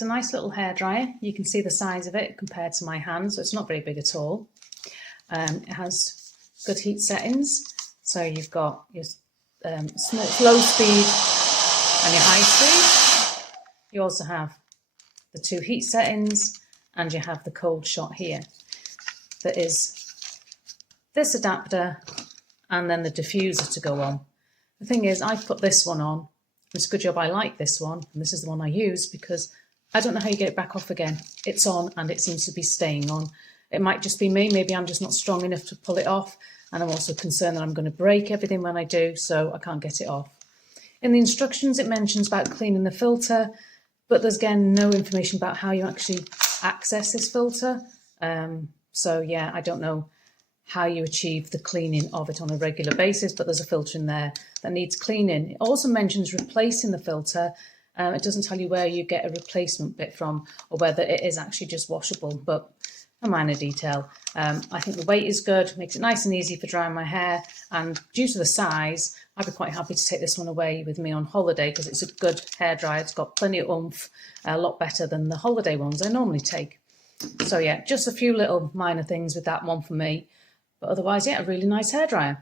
It's a nice little hairdryer. You can see the size of it compared to my hand, so it's not very big at all. It has good heat settings. So you've got your low speed and your high speed. You also have the 2 heat settings, and you have the cold shot here. There is this adapter and then the diffuser to go on. The thing is, I've put this one on. It's a good job I like this one, and this is the one I use because I don't know how you get it back off again. It's on and it seems to be staying on. It might just be me, maybe I'm just not strong enough to pull it off, and I'm also concerned that I'm going to break everything when I do, so I can't get it off. In the instructions it mentions about cleaning the filter, but there's again no information about how you actually access this filter. So yeah, I don't know how you achieve the cleaning of it on a regular basis, but there's a filter in there that needs cleaning. It also mentions replacing the filter. It doesn't tell you where you get a replacement bit from or whether it is actually just washable, but a minor detail. I think the weight is good, makes it nice and easy for drying my hair, and due to the size, I'd be quite happy to take this one away with me on holiday because it's a good hairdryer. It's got plenty of oomph, a lot better than the holiday ones I normally take. So yeah, just a few little minor things with that one for me, but otherwise, yeah, a really nice hairdryer.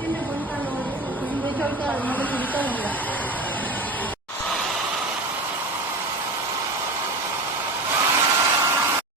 Tiene buen calor eso.